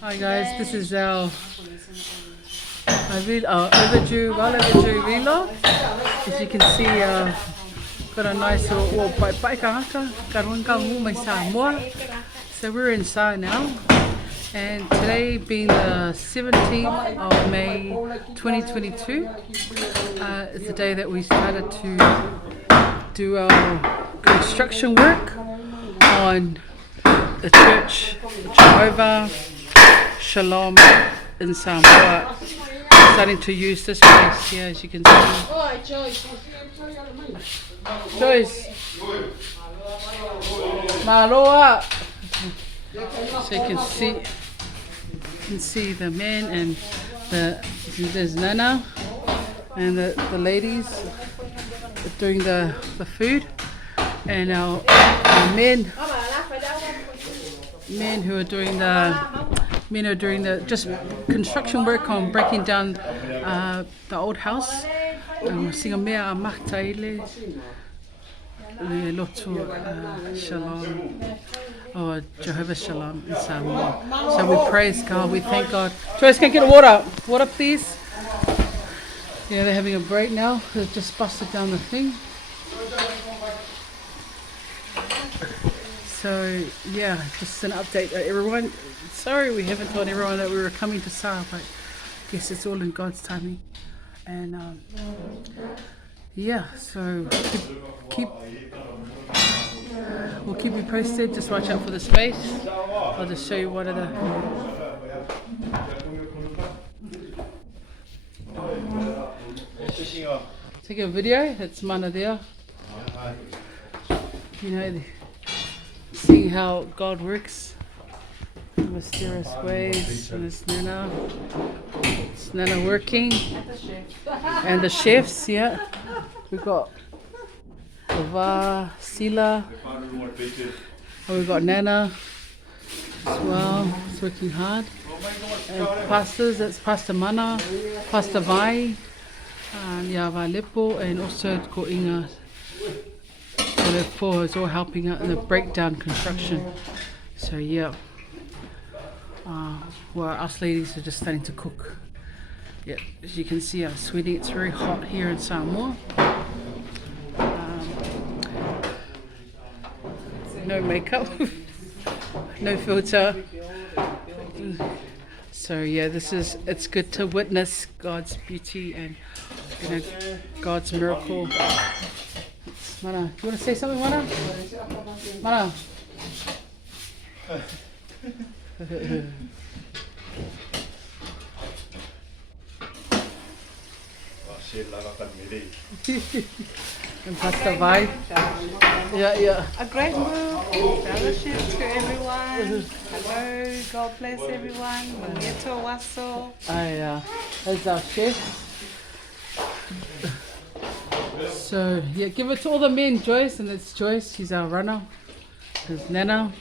Hi guys, this is our overdue vlog. As you can see, got a nice little Samoa. So we're in Samoa now, and today being the 17th of May 2022, is the day that we started to do our construction work on the church Jehovah Shalom in Samoa. Starting to use this place here, as you can see. Joyce, Maloa. So you can see the men and there's Nana and the ladies doing the food, and our men who are doing the just construction work on breaking down the old house. Shalom, or Jehovah Shalom in Samoa. So we praise God, we thank God. Joyce, can I get a water? Water, please. Yeah, they're having a break now. They've just busted down the thing. So yeah, just an update, everyone. Sorry we haven't told everyone that we were coming to Samoa, but I guess it's all in God's timing. And yeah, so we'll keep you posted. Just watch out for the space. I'll just show you one of the take a video. It's mana there. You know, seeing how God works in mysterious ways. And it's Nana working, and the chefs. Yeah, we've got Sila, and we've got Nana as well. It's working hard. And pastors, that's Pastor Mana, Pastor Vai, and Yava Lepo, and also Ko Inga. So the four is all helping out in the breakdown construction. So yeah, well, us ladies are just starting to cook. Yeah, as you can see, I'm sweating. It's very hot here in Samoa. No makeup, no filter. So yeah, it's good to witness God's beauty and God's miracle. Mana, you want to say something, Mana? Mana. And Pastor Vai. Yeah. A great move, fellowship to everyone. Hello, God bless everyone. Maneto waso. Yeah, that's our chef. So yeah, give it to all the men, Joyce, and it's Joyce. She's our runner. There's Nana.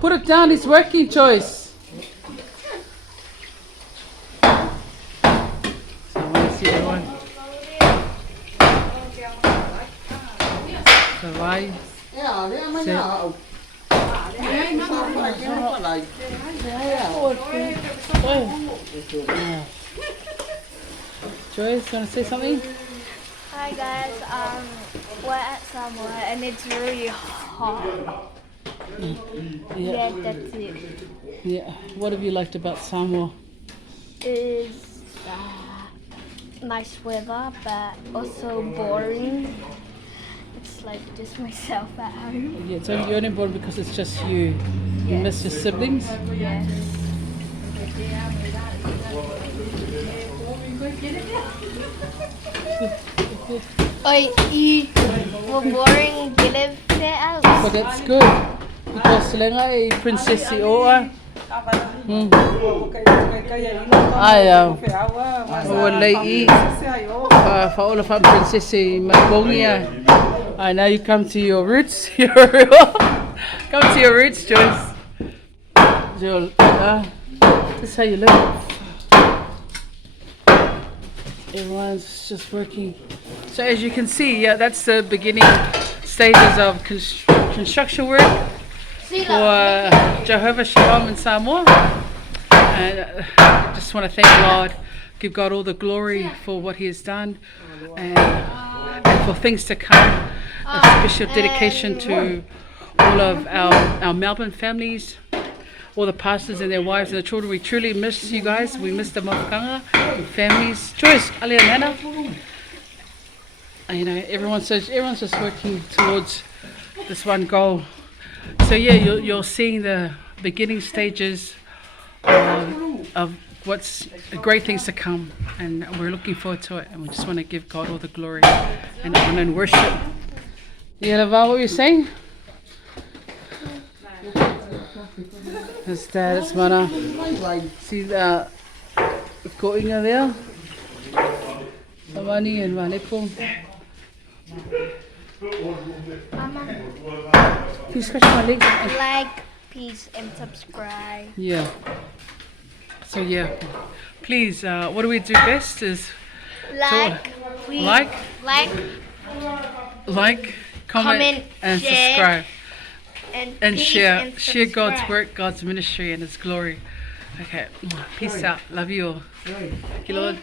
Put it down. It's working, Joyce. So I want to see everyone. So why? Joyce, you want to say something? Hi guys, we're at Samoa and it's really hot. Yeah, that's it. Yeah. What have you liked about Samoa? It's nice weather, but also boring. It's like just myself at home. Yeah, so you're only bored because it's just you. You miss your siblings? Yes. Oi, we're boring gilib out. But that's good. Because Selenga Princess Oa. Walay for all of our Princess Makongia. I know you come to your roots. Come to your roots, Joyce. This is how you look. Everyone's just working. So as you can see, yeah, that's the beginning stages of construction work. for Jehovah Shalom in Samoa. And I just want to thank God, give God all the glory for what He has done and for things to come. A special dedication to all of our Melbourne families, all the pastors and their wives and the children. We truly miss you guys. We miss the mafakanga families. Joyce, Ali and Nana. You know, everyone's just working towards this one goal. So yeah, you're seeing the beginning stages of what's great things to come, and we're looking forward to it. And we just want to give God all the glory and honor and worship. Yeah, Laval, what were you saying? His dad is mana. See the ko inga there. Samani and Malepo. Can you scratch my legs? Like, peace, and subscribe. Yeah. So yeah, please. What do we do best is like, comment and share, subscribe. And peace share and God's subscribe. work, God's ministry, and His glory. Okay, peace out. Love you all. Thank you, Lord.